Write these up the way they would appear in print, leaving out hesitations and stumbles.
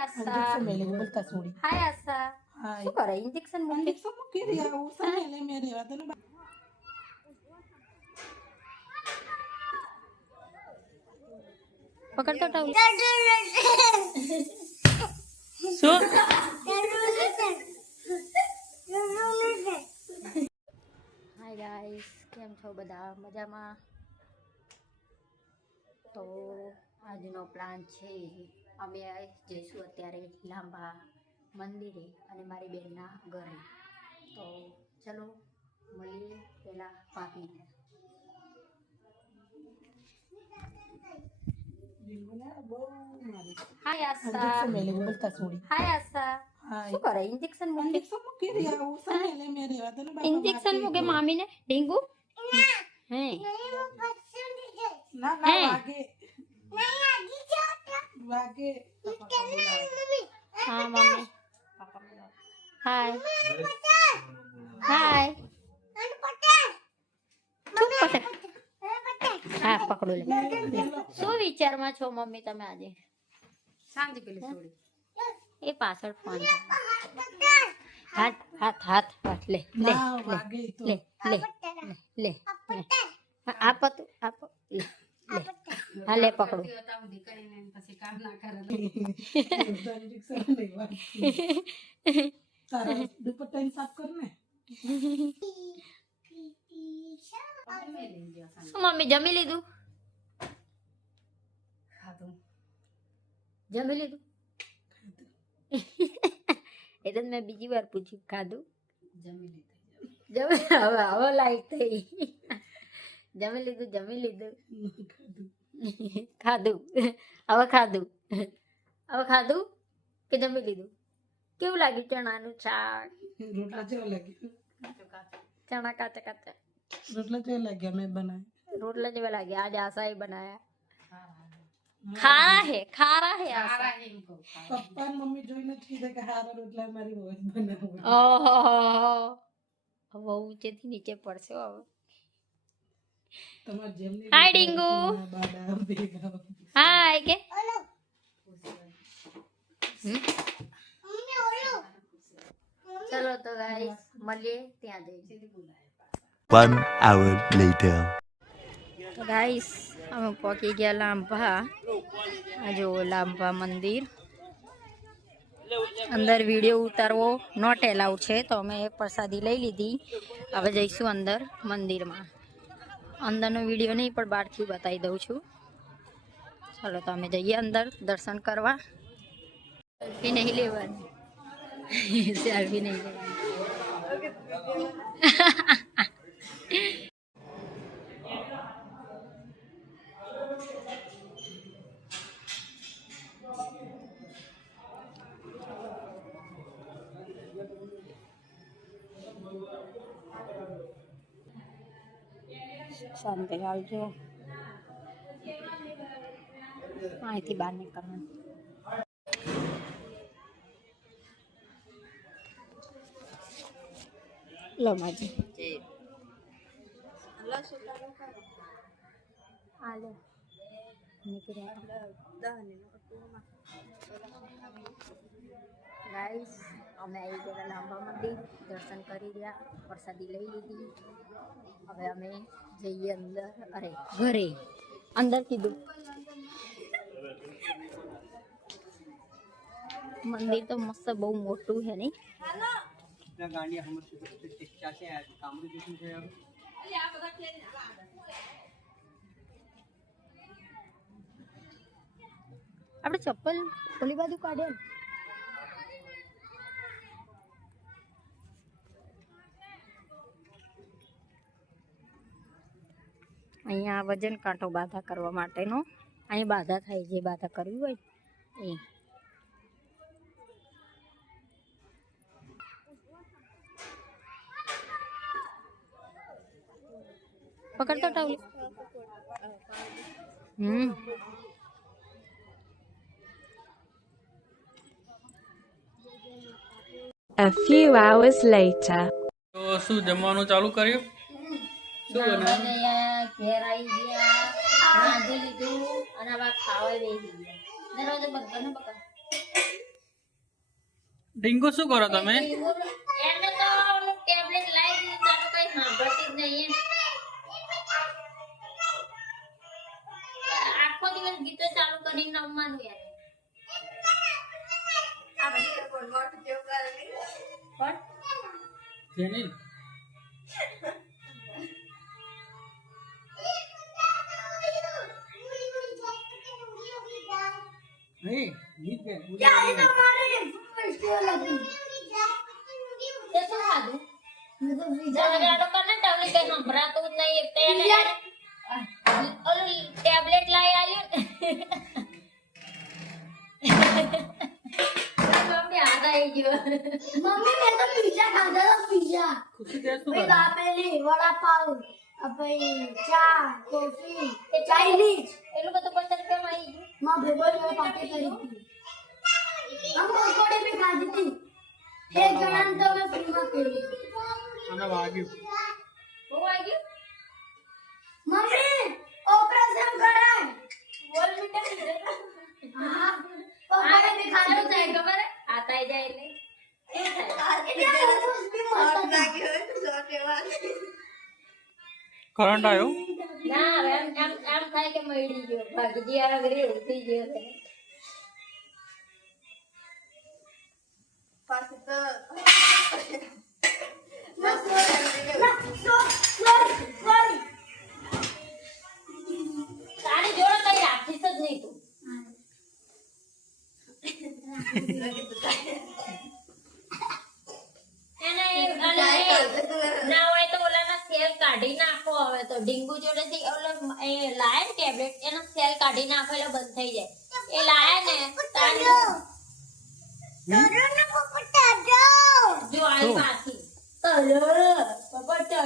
આશા મેલે બોલતા સોડી હાય આશા હાય શું કરે ઇન્જેક્શન મૂકે इंजेक्शन મૂકી રહ્યા હું સમેલે મેરે વાતને પકડતો ટાઉલ શું હાય ગાઈસ કેમ છો બધા મજામાં તો આજનો પ્લાન છે અમે જઈશું અત્યારે લાંબા મંદિરે અને મારી બહેનના ઘરે તો ચલો મળીએ પહેલાં ભાભીને હાય આશા મેલે બોલતા સોડી હાય આશા હાય શું કરે ઇન્જેક્શન મૂકે इंजेक्शन મૂકી રહ્યા હું સમેલે મેરે વાતને ઇન્જેક્શન મૂકે મામીને ડેન્ગુ હે ના ના વાગે હા મમ્મી હાય હાય ચૂપ પકડ હા પકડો લે શું વિચારમાં છો મમ્મી તમે આજે શાંતિ પેલી થોડી એ પાછળ ફોન હાથ હાથ હાથ હાથ લે લે ના વાગે તો લે લે લે આપ તું આપ લે લે હા લે પકડો इंजेक्शन લેવા તારા દુપટ્ટાને સાફ કર ને શું મમ્મી જમી લીધું જમી લીધું એટલે મેં બીજી વાર પૂછ્યું ખાધું જમી હવે હવે લાઈટ થઈ જમી લીધું ખાધું હવે ખાધું કે જમી લીધું કેવું લાગ્યું ચણાનું શાક રોટલા કેવા લાગ્યા ચણા કાચા કાચા રોટલા કેવા લાગ્યા મેં બનાવ્યા રોટલા જેવા લાગ્યા આજે આશાએ બનાયા ખારા હે આશા પપ્પા ને મમ્મી જોઈને જ કીધે કે હારા રોટલા મારી બહુ જ બનાવે ઓહો હવે ઊંચેથી નીચે પડશે હવે તમાર જેમ ની હાય ડીંગુ બાડા ભેગા હાય કે ચલો તો ગાઈસ મળીએ ત્યાં જઈએ 1 hour later. તો ગાઈસ અમે પહોંચી ગયા લાંભા આ જો લાંભા મંદિર અંદર વિડીયો ઉતારવો નોટ એલાઉડ છે તો અમે પ્રસાદી લઈ લીધી હવે જઈશું અંદર મંદિરમાં અંદરનો વિડીયો નહીં પણ બહારથી બતાવી દઉં છું ચાલો તો અમે જઈએ અંદર દર્શન કરવા સેલ્ફી નહીં લેવાની સેલ્ફી નહીં લેવાની શાંતિ આવજો અહીંથી બહાર નીકળવાનું લો માજી હાલો ગાઈસ અમે આવી ગયા લાંબા મંદિર દર્શન કરી રહ્યા પ્રસાદી લઈ લીધી હવે અમે જઈએ અંદર અરે ઘરે અંદર કીધું મંદિર તો મસ્ત બહુ મોટું છે નહીં આપણે ચપ્પલ ઓલી બાજુ કાઢે અહીંયા વજન કાંટો બાધા કરવા માટેનો અહીં બાધા થાય જે બાધા કરવી હોય એ પકડતો ટાઉલ A few hours later. તો શું જમવાનું ચાલુ કર્યું શું બનાવ્યું ઘેર આવી ગયા રાંધી લીધું અને હવે ખાવા બેસી ગયા દરવાજો બંધ કર ને પકડ ડીંગુ શું કરો તમે? એને તો ટેબ્લેટ લાવી દીધું તો કઈ સાંભળતી જ નહીં. આખો દિવસ ગીતો ચાલુ કરીને રમવાનું યાર. જેની નહીં ગીત કે તે શું ખાધું? ઝઘડાટો કરને તમને કઈ સંભળાતું જ નહીં. એક તો એને ઓલું ટેબ્લેટ લાવી આવ્યું ને. મમ્મી હાથ આવી ગયો. મમ્મી મેં તો પિઝા ખાધા હતા પિઝા ખુશી તે શું પછી કરે? આપેલી વડાપાવ પછી ચા કોફી ચાઇનીઝ એટલું બધું પસંદ કેમ આવી ગયું? માં ભેગો જોડે પાર્ટી કરી હતી हम पकोड़े भी खाती थी एक जनान तो मैं फ्री में खेली અને વાગ્યું. બહુ આવી ગયું? मम्मी ऑपरेशन कराए બોલ બેટા. हाँ पकोड़े भी खाती શું થાય थी ખબર હે? હાથ આવી જાય એટલે શું થાય? इतना कुछ भी मत કરંટ આવ્યો? ના હવે એમ થાય કે મળી ગયો ભાગી આ ઘરે ઉઠી ગયો છે. તારી જોડે કઈ રાખીશ જ નહીં તું. એને ના હોય તો ઓલાના સેલ કાઢી નાખો. હવે તો ડીંગુ જોડેથી ઓલો એ લાય ને ટેબ્લેટ એનો સેલ કાઢી નાખો એટલે બંધ થઈ જાય. એ લાયા ને તારી જો આઈ પાછી તલો પપ્પા તલો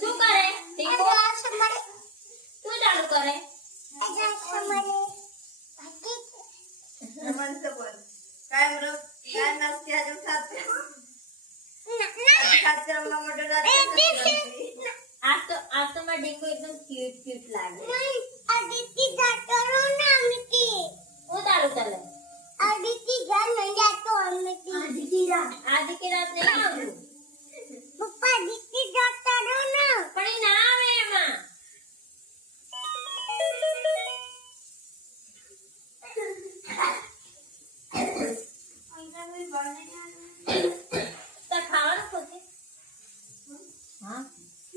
શું કરે ડીંગુ? શું ચાલુ કરે? आज तो मैं ડીંગુ एकदम क्यूट लागे. वो चालू कर ले. आधी की रात नहीं आऊँ. પણ ઈ ના આવે એમાં. તાર ખાવાનું શું છે? હા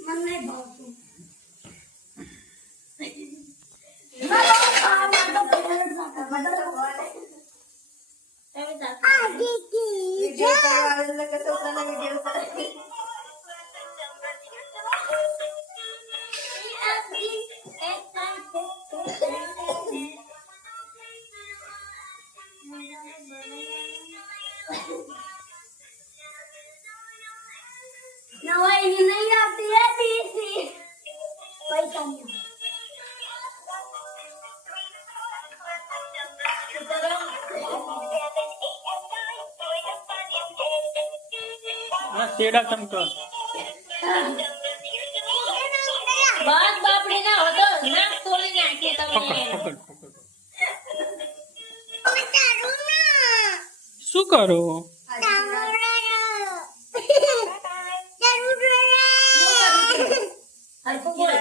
તમે नवाई नहीं आती है तीसरी पैसा नहीं આ શેડા ચમકો. બસ બાપડી ના હતો નાક તોડી નાખીએ તમે. પકડ પકડ પકડ. શું કરો? હરખું બોલ.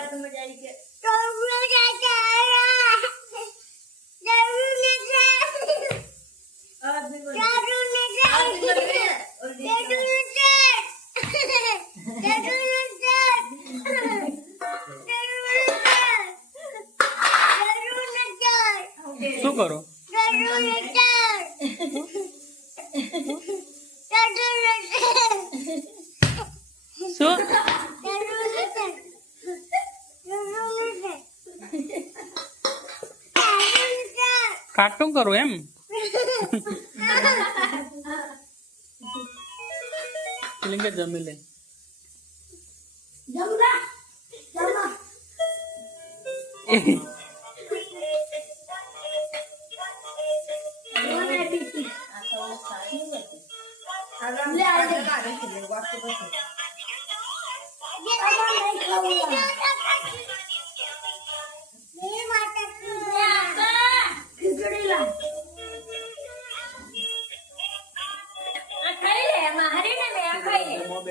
શું કરો? શું કાર્ટૂન કરો એમ? લિંગે જમી લે. जमना जमा ले आ ले नहीं खाऊंगा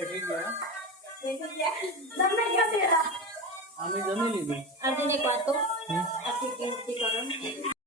બેઠી ગયા તમે ક્યાં પેલા અમે જમી લીધું આજે એક વાતો આખી કિંમતી કરણ